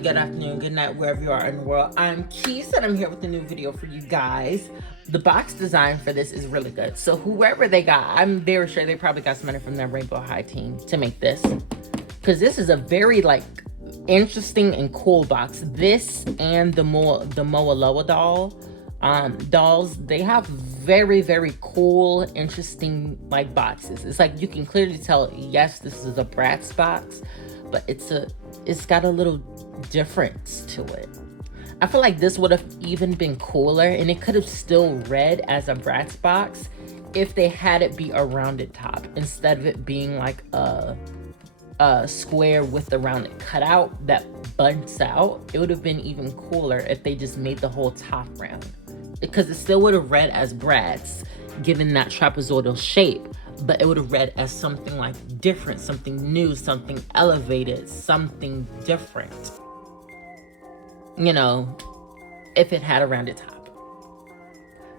morning, good afternoon, good night, wherever you are in the world. I'm Keys and I'm here with a new video for you guys. The box design for this is really good. So whoever they got, I'm very sure they probably got somebody from their Rainbow High team to make this. Because this is a very interesting and cool box. This and the Moa Loa dolls, they have very, very cool, interesting boxes. It's like you can clearly tell, yes, this is a Bratz box, but it's got a little difference to it. I feel like this would have even been cooler, and it could have still read as a Bratz box if they had it be a rounded top instead of it being like a square with the rounded cutout that bunts out. It would have been even cooler if they just made the whole top round, because it still would have read as Bratz given that trapezoidal shape, but it would have read as something different, something new, something elevated, something different, you know, if it had a rounded top.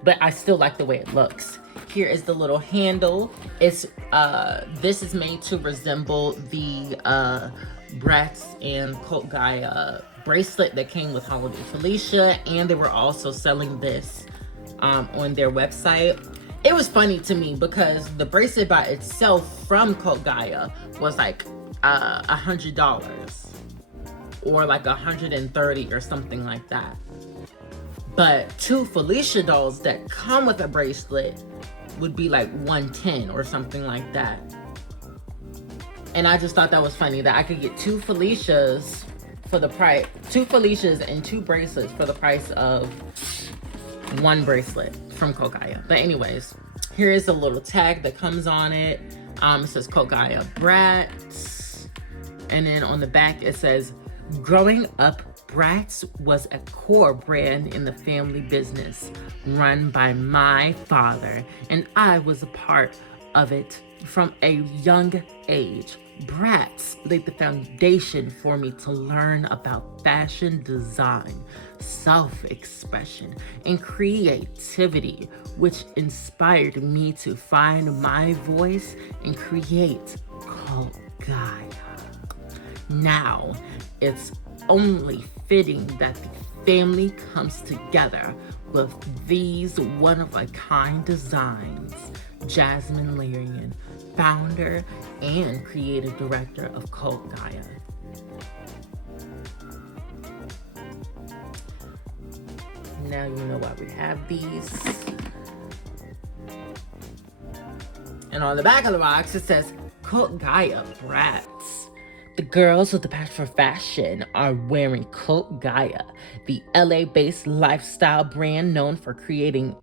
But I still like the way it looks. Here is the little handle. It's this is made to resemble the Bratz and Cult Gaia bracelet that came with Holiday Felicia, and they were also selling this on their website. It was funny to me because the bracelet by itself from Cult Gaia was like $100 or like $130 or something like that. But two Felicia dolls that come with a bracelet would be like $110 or something like that. And I just thought that was funny that I could get two Felicias for the price, two Felicias and two bracelets for the price of one bracelet from Cult Gaia. But anyways, here is a little tag that comes on it. It says Cult Gaia Bratz. And then on the back it says, growing up, Bratz was a core brand in the family business run by my father, and I was a part of it from a young age. Bratz laid the foundation for me to learn about fashion design, self-expression, and creativity, which inspired me to find my voice and create Cult Gaia. Now, it's only fitting that the family comes together with these one-of-a-kind designs. Jasmine Larian, founder and creative director of Cult Gaia. Now you know why we have these. And on the back of the box it says Cult Gaia Bratz. The girls with the passion for fashion are wearing Cult Gaia, the LA-based lifestyle brand known for creating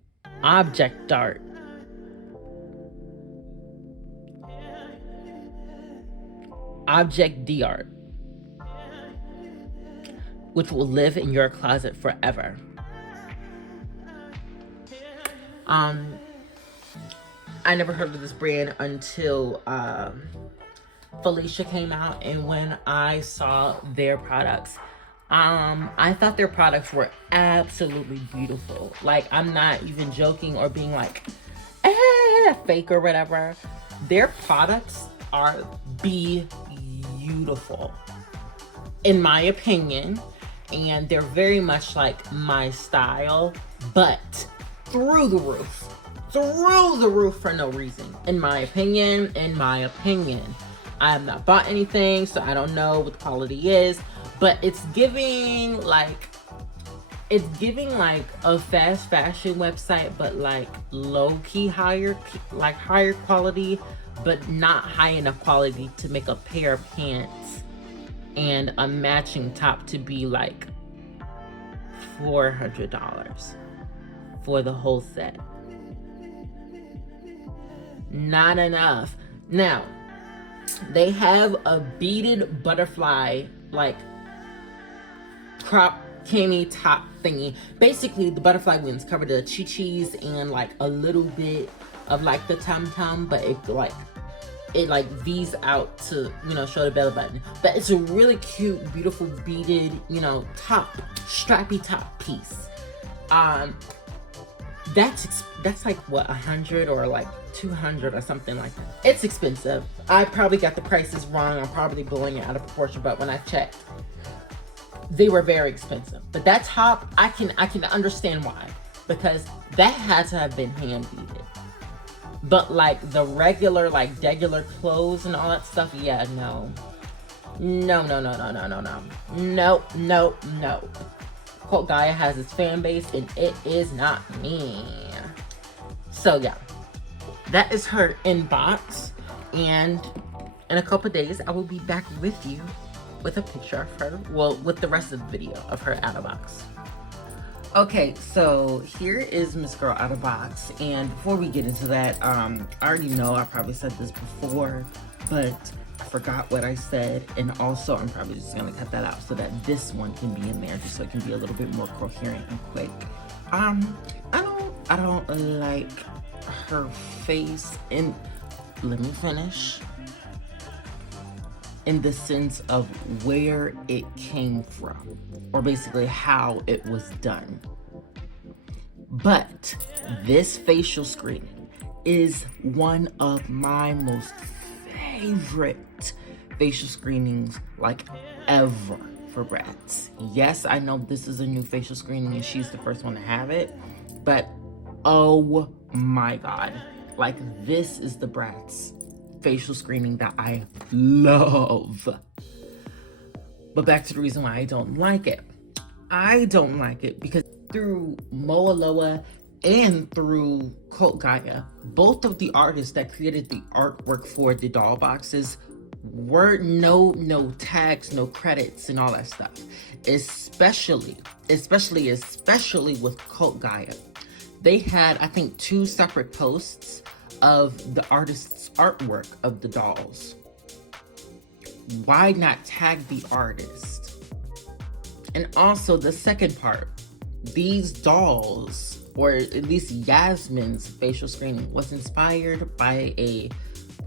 object art. Object art, which will live in your closet forever. I never heard of this brand until Felicia came out, and when I saw their products, I thought their products were absolutely beautiful. Like, I'm not even joking or being like, fake or whatever. Their products are beautiful, in my opinion, and they're very much like my style, but through the roof for no reason, in my opinion. I have not bought anything, so I don't know what the quality is, but it's giving like a fast fashion website, but like low-key higher quality, but not high enough quality to make a pair of pants and a matching top to be like $400 for the whole set. Not enough. Now, they have a beaded butterfly, like crop cami top thingy. Basically, the butterfly wings cover the chi-chis and like a little bit of like the tum-tum, but it V's out to, you know, show the belly button. But it's a really cute, beautiful beaded, you know, top, strappy top piece. That's like what, 100 or like 200 or something like that. It's expensive. I probably got the prices wrong. I'm probably blowing it out of proportion, but when I checked, they were very expensive. But that top, I can understand why, because that had to have been hand beaded. But like the regular, like regular clothes and all that stuff, yeah, no. No, no, no, no, no, no, no. No, no, no. Cult Gaia has its fan base and it is not me. So yeah, that is her inbox. And in a couple days, I will be back with you with a picture of her. Well, with the rest of the video of her out of box. Okay, so here is Miss Girl out of box. And before we get into that, I already know I probably said this before, but I forgot what I said. And also, I'm probably just gonna cut that out so that this one can be in there, just so it can be a little bit more coherent and quick. I don't like her face. And let me finish. In the sense of where it came from, or basically how it was done. But this facial screening is one of my most favorite facial screenings like ever for Bratz. Yes, I know this is a new facial screening and she's the first one to have it, but oh my God, like this is the Bratz facial screening that I love. But back to the reason why I don't like it. I don't like it because through Moa Loa and through Cult Gaia, both of the artists that created the artwork for the doll boxes were no tags, no credits and all that stuff. Especially with Cult Gaia. They had, I think, 2 separate posts of the artist's artwork of the dolls. Why not tag the artist? And also the second part, these dolls, or at least Yasmin's facial screening, was inspired by a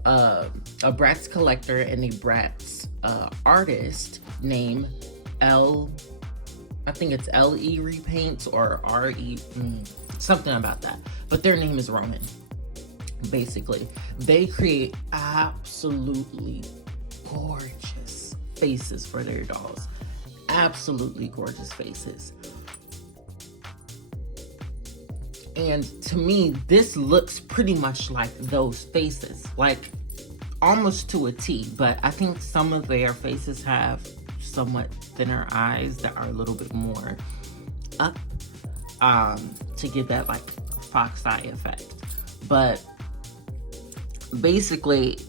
Bratz collector and a Bratz artist named I think it's L.E. Repaints or R.E. Something about that. But their name is Roman. Basically, they create absolutely gorgeous faces for their dolls. Absolutely gorgeous faces. And to me, this looks pretty much like those faces, like almost to a T, but I think some of their faces have somewhat thinner eyes that are a little bit more up to give that like fox eye effect. But basically,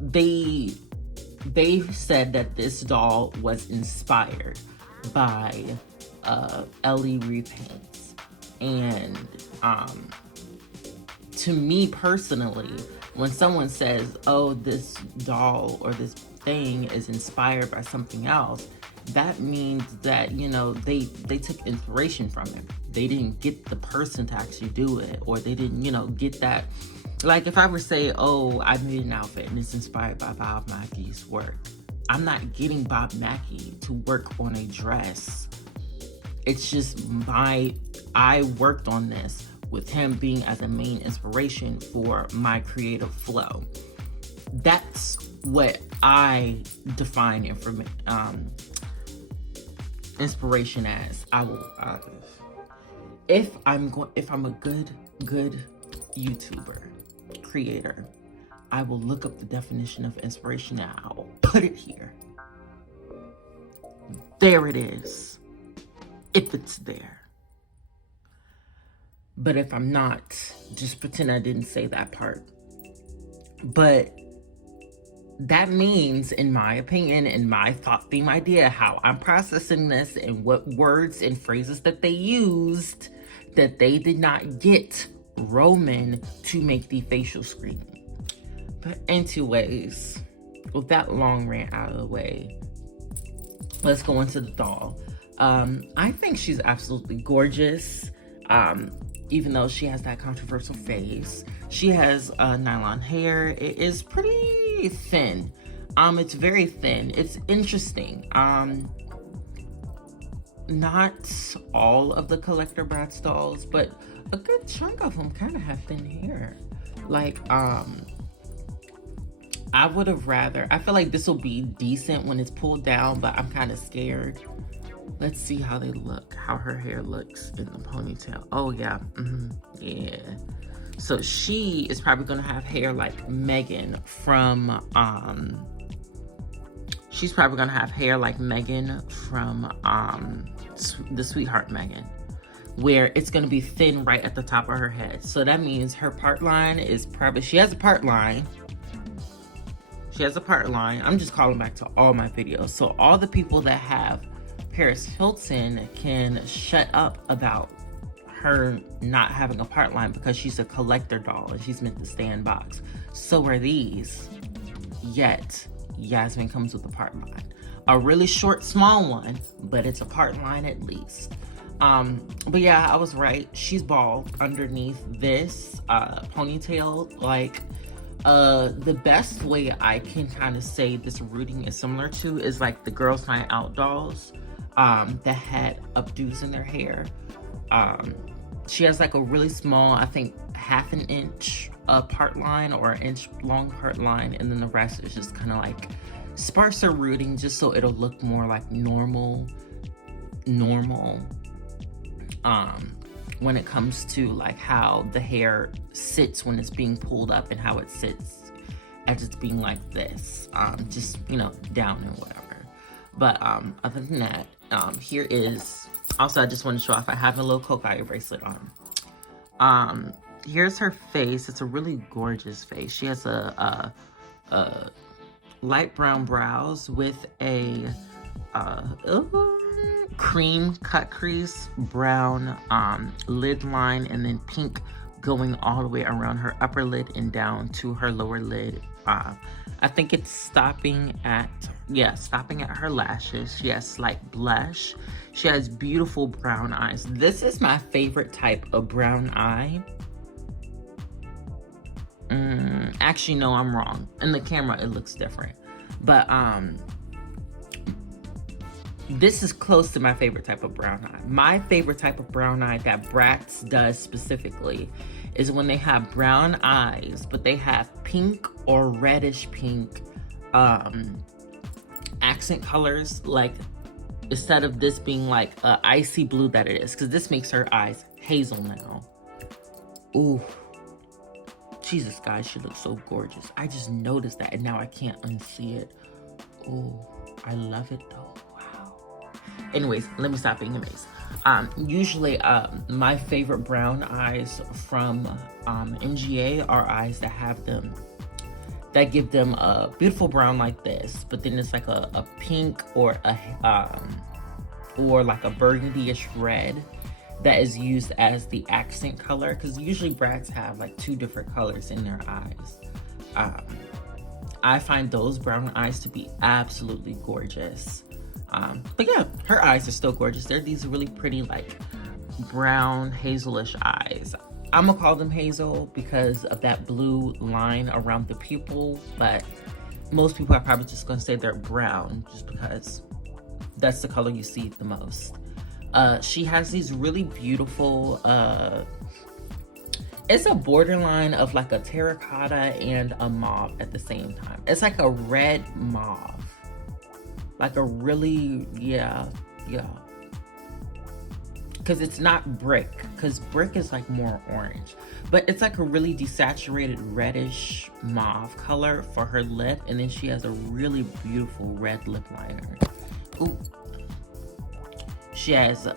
they said that this doll was inspired by L.E. Repaints. And to me personally, when someone says, oh, this doll or this thing is inspired by something else, that means that, you know, they took inspiration from it. They didn't get the person to actually do it, or they didn't, you know, get that. Like if I were to say, oh, I made an outfit and it's inspired by Bob Mackey's work, I'm not getting Bob Mackie to work on a dress. It's just I worked on this with him being as a main inspiration for my creative flow. That's what I define inspiration as. If I'm a good YouTuber creator, I will look up the definition of inspiration and I will put it here. There it is, if it's there. But if I'm not, just pretend I didn't say that part. But that means, in my opinion, in my thought theme idea, how I'm processing this and what words and phrases that they used, that they did not get Roman to make the facial screening. But anyways, with that long rant out of the way, let's go into the doll. I think she's absolutely gorgeous. Even though she has that controversial face. She has nylon hair. It is pretty thin. It's very thin. It's interesting. Not all of the collector Bratz dolls, but a good chunk of them kind of have thin hair. Like, I would have rather, I feel like this will be decent when it's pulled down, but I'm kind of scared Let's see how they look, how her hair looks in the ponytail. Oh yeah, yeah. So she is probably gonna have hair like Megan from, she's probably gonna have hair like Megan from the Sweetheart Megan, where it's gonna be thin right at the top of her head. So that means her part line is probably, she has a part line. She has a part line. I'm just calling back to all my videos. So all the people that have Paris Hilton can shut up about her not having a part line because she's a collector doll and she's meant to stay in box. So are these. Yet Yasmin comes with a part line. A really short, small one, but it's a part line at least. But yeah, I was right. She's bald underneath this ponytail. Like, the best way I can kind of say this rooting is similar to is like the Girls Night Out dolls that had updos in their hair. She has like a really small, I think half an inch part line or an inch long part line, and then the rest is just kind of like sparser rooting, just so it'll look more like normal when it comes to like how the hair sits when it's being pulled up and how it sits as it's being like this, just, you know, down and whatever. But other than that, here is, also I just want to show off, I have a little coke eye bracelet on. Here's her face. It's a really gorgeous face. She has a light brown brows with a cream cut crease, brown lid line, and then pink going all the way around her upper lid and down to her lower lid. I think it's stopping at her lashes. She has slight blush. She has beautiful brown eyes. This is my favorite type of brown eye. Actually, no, I'm wrong. In the camera, it looks different. But this is close to my favorite type of brown eye. My favorite type of brown eye that Bratz does specifically is when they have brown eyes, but they have pink or reddish pink accent colors. Like, instead of this being like a icy blue that it is, because this makes her eyes hazel now. Ooh. Jesus, guys, she looks so gorgeous. I just noticed that, and now I can't unsee it. Oh, I love it, though. Wow. Anyways, let me stop being amazed. Usually, my favorite brown eyes from NGA are eyes that have them, that give them a beautiful brown like this, but then it's like a pink or like a burgundy-ish red that is used as the accent color, because usually Bratz have like two different colors in their eyes. I find those brown eyes to be absolutely gorgeous. But yeah, her eyes are still gorgeous. They're these really pretty like brown hazelish eyes. I'm gonna call them hazel because of that blue line around the pupil, but most people are probably just gonna say they're brown just because that's the color you see the most. She has these really beautiful, it's a borderline of like a terracotta and a mauve at the same time. It's like a red mauve. Like a really, yeah. Because it's not brick, because brick is like more orange. But it's like a really desaturated reddish mauve color for her lip. And then she has a really beautiful red lip liner. Ooh. She has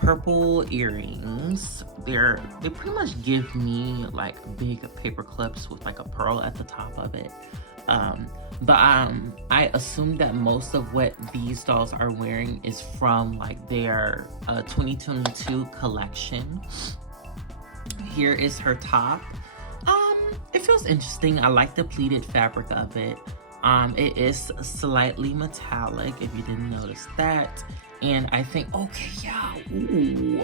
purple earrings. They pretty much give me like big paper clips with like a pearl at the top of it. But I assume that most of what these dolls are wearing is from like their 2022 collection. Here is her top. It feels interesting. I like the pleated fabric of it. It is slightly metallic, if you didn't notice that. And I think, okay, yeah, ooh,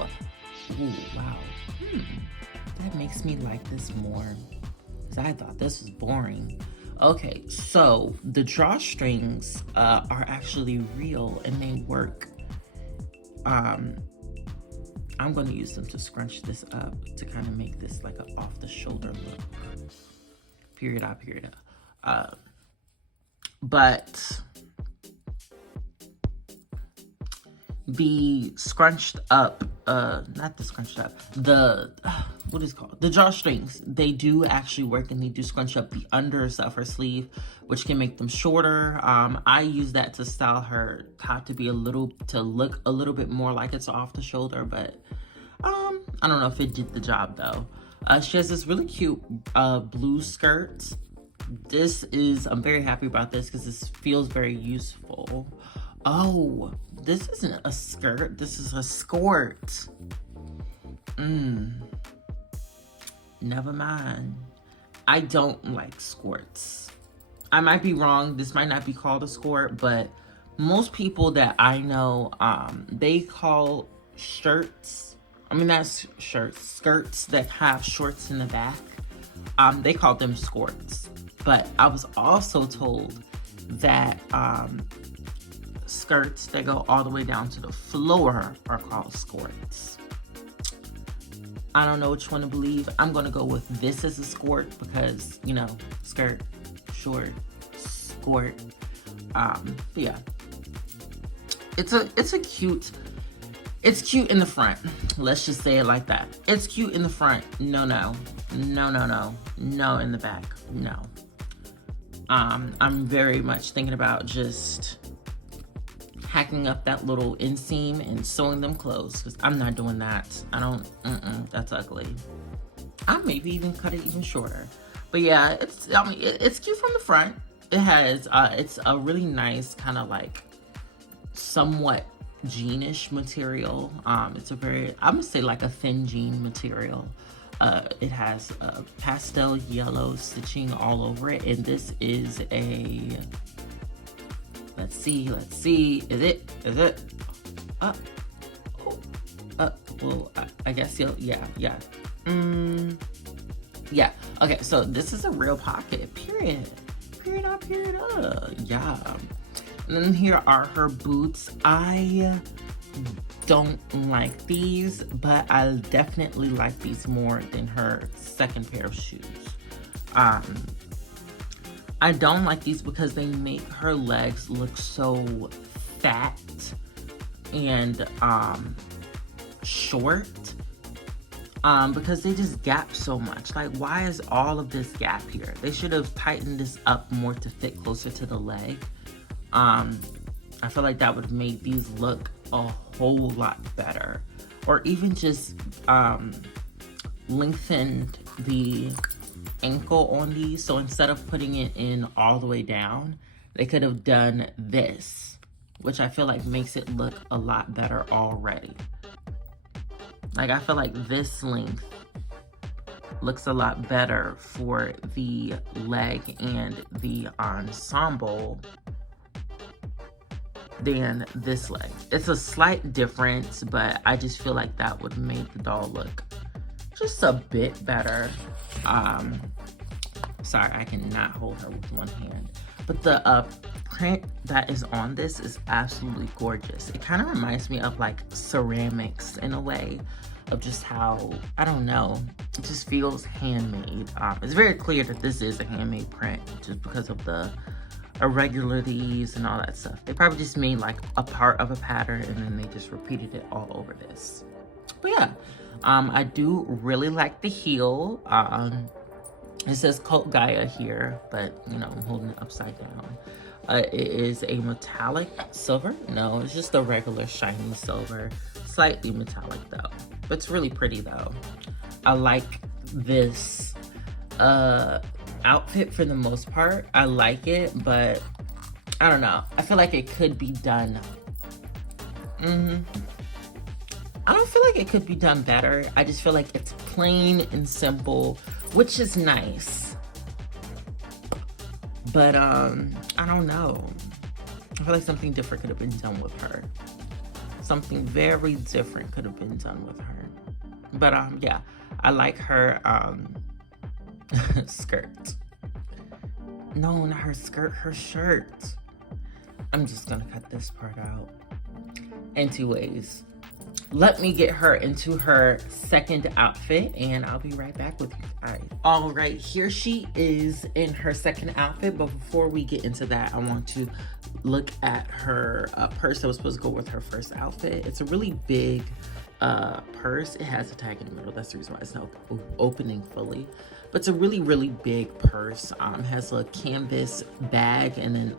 wow. That makes me like this more, because I thought this was boring. Okay, so the drawstrings are actually real and they work. I'm going to use them to scrunch this up to kind of make this like an off-the-shoulder look. Period. But the scrunched up, not the scrunched up, the, what is it called? The drawstrings, they do actually work, and they do scrunch up the unders of her sleeve, which can make them shorter. I use that to style her top to look a little bit more like it's off the shoulder, but I don't know if it did the job though. She has this really cute blue skirt. I'm very happy about this because this feels very useful. Oh, this isn't a skirt, this is a skirt. Never mind. I don't like skirts. I might be wrong, this might not be called a skirt, but most people that I know, they call skirts that have shorts in the back, they call them skirts. But I was also told that skirts that go all the way down to the floor are called skirts. I don't know which one to believe. I'm gonna go with this as a skirt because, you know, skirt, short, skirt. But yeah, it's cute in the front. Let's just say it like that. It's cute in the front. No in the back. No. I'm very much thinking about just hacking up that little inseam and sewing them closed, because I'm not doing that. That's ugly. I maybe even cut it even shorter. But yeah, it's cute from the front. It has, it's a really nice kind of like somewhat jeanish material. It's a very, I'm gonna say like a thin jean material. It has pastel yellow stitching all over it, and this is a, let's see, is it, well, I guess yeah, okay, so this is a real pocket, period, yeah. And then here are her boots. I don't like these, but I definitely like these more than her second pair of shoes. I don't like these because they make her legs look so fat and short, because they just gap so much. Like, why is all of this gap here? They should have tightened this up more to fit closer to the leg. I feel like that would have made these look a whole lot better, or even just lengthened the ankle on these. So instead of putting it in all the way down, they could have done this, which I feel like makes it look a lot better already. Like, I feel like this length looks a lot better for the leg and the ensemble than this leg. It's a slight difference, but I just feel like that would make the doll look just a bit better. Sorry, I cannot hold her with one hand. But the print that is on this is absolutely gorgeous. It kind of reminds me of like ceramics in a way, of just how, I don't know, it just feels handmade. It's very clear that this is a handmade print just because of the irregularities and all that stuff. They probably just made like a part of a pattern and then they just repeated it all over this. But yeah, I do really like the heel. It says Cult Gaia here, but you know, I'm holding it upside down. It is a metallic silver. No, it's just a regular shiny silver. Slightly metallic though. But it's really pretty though. I like this outfit for the most part. I like it, but I don't know. I feel like it could be done. I don't feel like it could be done better. I just feel like it's plain and simple, which is nice. But I don't know. I feel like something different could have been done with her. Something very different could have been done with her. But yeah, I like her skirt. No, not her skirt, her shirt. I'm just gonna cut this part out. Anyways, let me get her into her second outfit and I'll be right back with you guys. All right, here she is in her second outfit, but before we get into that, I want to look at her purse that was supposed to go with her first outfit. It's a really big purse. It has a tag in the middle. That's the reason why it's not opening fully. But it's a really, really big purse. Has a canvas bag and then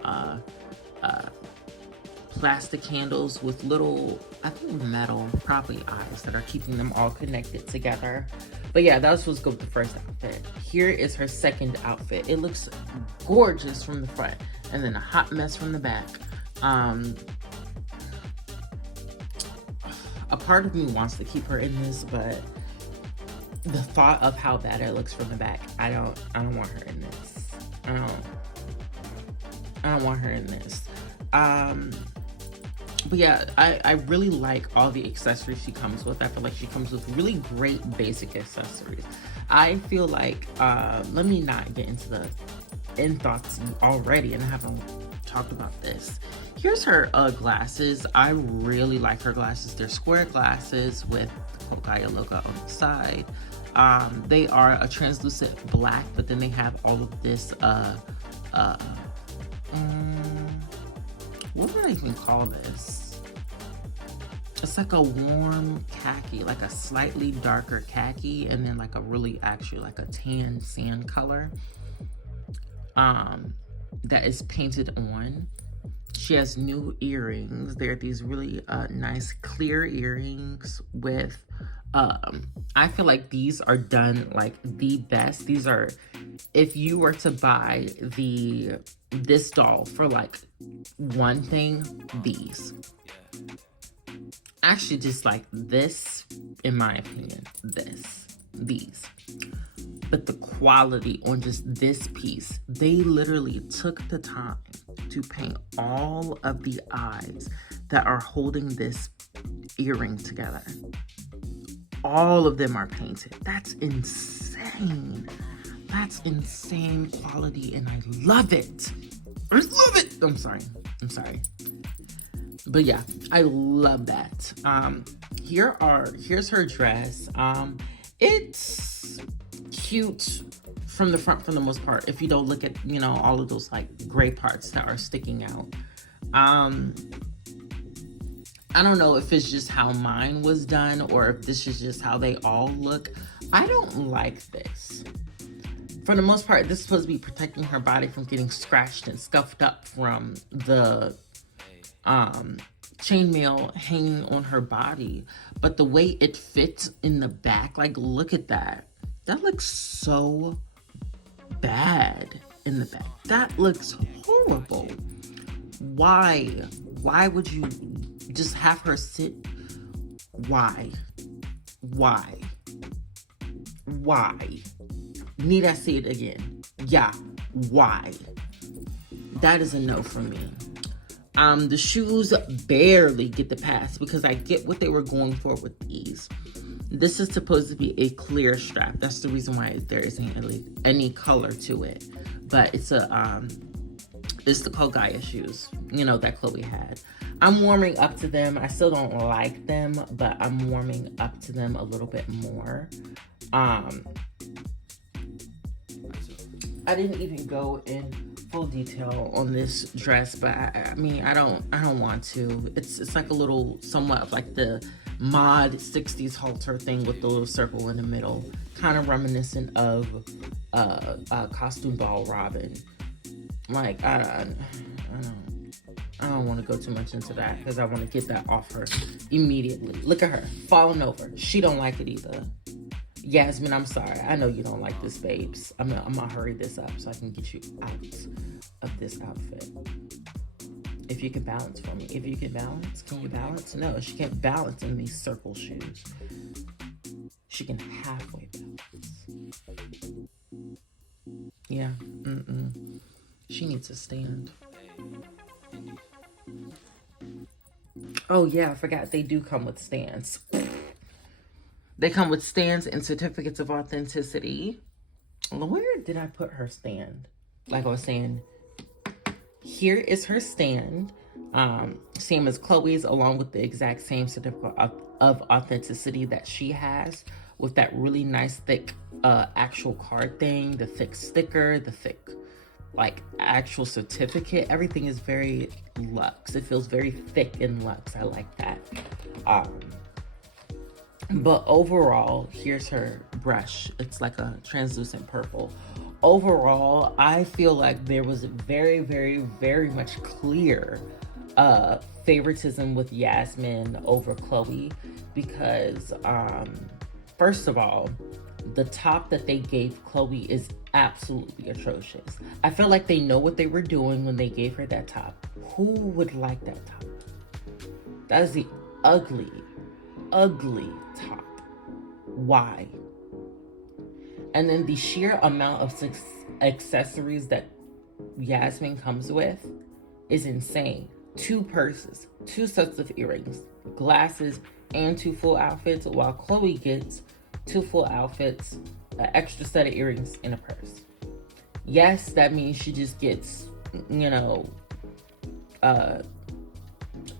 plastic handles with little, I think metal, probably eyes that are keeping them all connected together. But yeah, that was supposed to go with the first outfit. Here is her second outfit. It looks gorgeous from the front and then a hot mess from the back. A part of me wants to keep her in this, but the thought of how bad it looks from the back, I don't want her in this. I don't want her in this. But yeah, I really like all the accessories she comes with. I feel like she comes with really great basic accessories. I feel like, let me not get into the end thoughts already, and I haven't talked about this. Here's her glasses. I really like her glasses. They're square glasses with the Gaia logo on the side. They are a translucent black, but then they have all of this, what would I even call this? It's like a warm khaki, like a slightly darker khaki, and then like a really actually like a tan sand color that is painted on. She has new earrings. They're these really nice clear earrings with I feel like these are done like the best. These are, if you were to buy this doll for like one thing, these. Actually, just like this, in my opinion, these. But the quality on just this piece, they literally took the time to paint all of the eyes that are holding this earring together. All of them are painted. That's insane. That's insane quality, and I love it. I love it. I'm sorry. But yeah, I love that. Here's her dress. It's cute from the front for the most part. If you don't look at, all of those like gray parts that are sticking out. I don't know if it's just how mine was done or if this is just how they all look. I don't like this. For the most part, this is supposed to be protecting her body from getting scratched and scuffed up from the chainmail hanging on her body. But the way it fits in the back, like look at that. That looks so bad in the back. That looks horrible. Why would you just have her sit? Why? Need I see it again? Yeah, why? That is a no for me. The shoes barely get the pass because I get what they were going for with these. This is supposed to be a clear strap. That's the reason why there isn't really any color to it. But it's it's the Gaia shoes, that Chloe had. I'm warming up to them. I still don't like them, but I'm warming up to them a little bit more. I didn't even go in full detail on this dress, but I mean, I don't want to. It's like a little, somewhat of like the mod 60s halter thing with the little circle in the middle, kind of reminiscent of Costume Ball Robin. Like, I don't want to go too much into that because I want to get that off her immediately. Look at her falling over. She don't like it either. Yasmin, I'm sorry. I know you don't like this, babes. I'm gonna hurry this up so I can get you out of this outfit. If you can balance for me. If you can balance, can you balance? No, she can't balance in these circle shoes. She can halfway balance. Yeah, She needs a stand. Oh yeah, I forgot they do come with stands. They come with stands and certificates of authenticity. Where did I put her stand? Like I was saying, here is her stand. Same as Chloe's, along with the exact same certificate of authenticity that she has, with that really nice thick actual card thing, the thick sticker, the thick like actual certificate. Everything is very luxe. It feels very thick and luxe. I like that. But overall, here's her brush. It's like a translucent purple. Overall, I feel like there was very, very, very much clear favoritism with Yasmin over Chloe, because first of all, the top that they gave Chloe is absolutely atrocious. I feel like they know what they were doing when they gave her that top. Who would like that top? That is the ugly, ugly top. Why? And then the sheer amount of accessories that Yasmin comes with is insane. 2 purses, 2 sets of earrings, glasses, and 2 full outfits, while Chloe gets 2 full outfits, an extra set of earrings, and a purse. Yes, that means she just gets, you know, an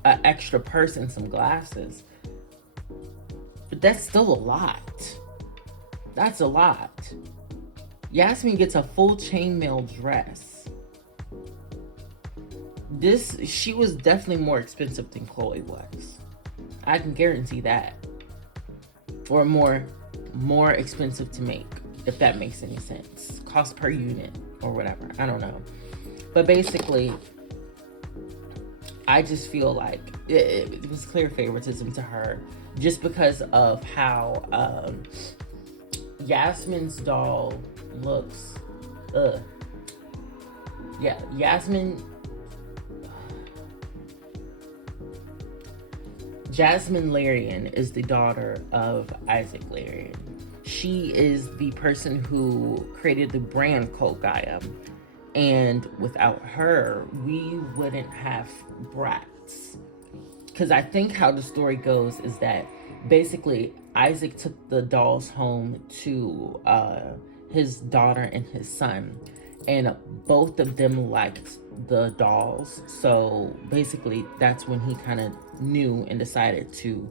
extra purse and some glasses. But that's still a lot. That's a lot. Yasmin gets a full chainmail dress. She was definitely more expensive than Chloe was. I can guarantee that. Or more expensive to make, if that makes any sense. Cost per unit or whatever. I don't know. But basically, I just feel like it was clear favoritism to her, just because of how Yasmin's doll looks. Yeah, Jasmine Larian is the daughter of Isaac Larian. She is the person who created the brand Code Gaia. And without her, we wouldn't have Bratz. Because I think how the story goes is that basically Isaac took the dolls home to his daughter and his son. And both of them liked the dolls. So basically that's when he kind of knew and decided to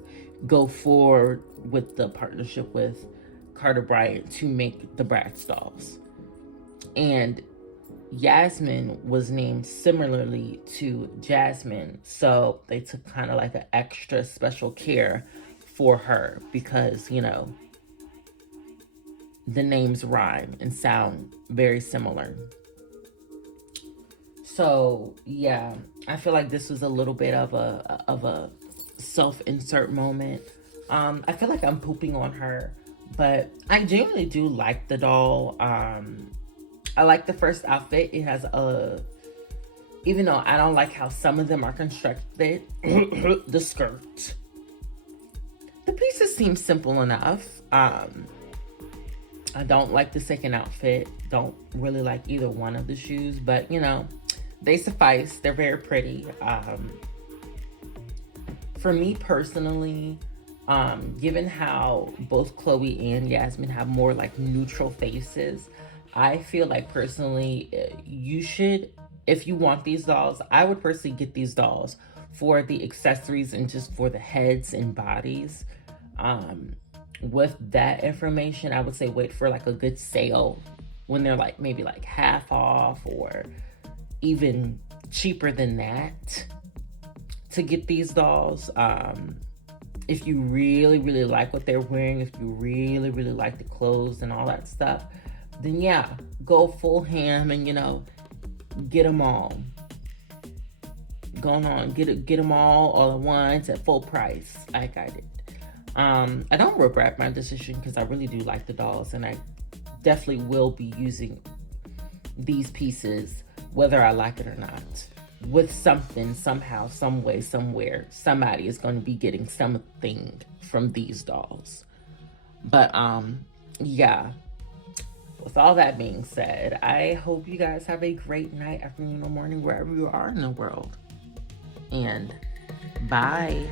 go forward with the partnership with Carter Bryant to make the Bratz dolls. And Yasmin was named similarly to Jasmine, so they took kind of like an extra special care for her because, you know, the names rhyme and sound very similar. So yeah, I feel like this was a little bit of a self-insert moment. I feel like I'm pooping on her, but I genuinely do like the doll. I like the first outfit. It has even though I don't like how some of them are constructed, the skirt. The pieces seem simple enough. I don't like the second outfit. Don't really like either one of the shoes, but you know, they suffice. They're very pretty. For me personally, given how both Chloe and Yasmin have more like neutral faces, I feel like personally, you should, if you want these dolls, I would personally get these dolls for the accessories and just for the heads and bodies. With that information, I would say wait for like a good sale when they're like maybe like half off or even cheaper than that to get these dolls. If you really, really like what they're wearing, if you really, really like the clothes and all that stuff, then yeah, go full ham and, you know, get them all. Going on, get them all at once at full price, like I did. I don't regret my decision because I really do like the dolls, and I definitely will be using these pieces whether I like it or not. With something, somehow, some way, somewhere, somebody is going to be getting something from these dolls. But yeah. With all that being said, I hope you guys have a great night, afternoon, or morning, wherever you are in the world. And bye.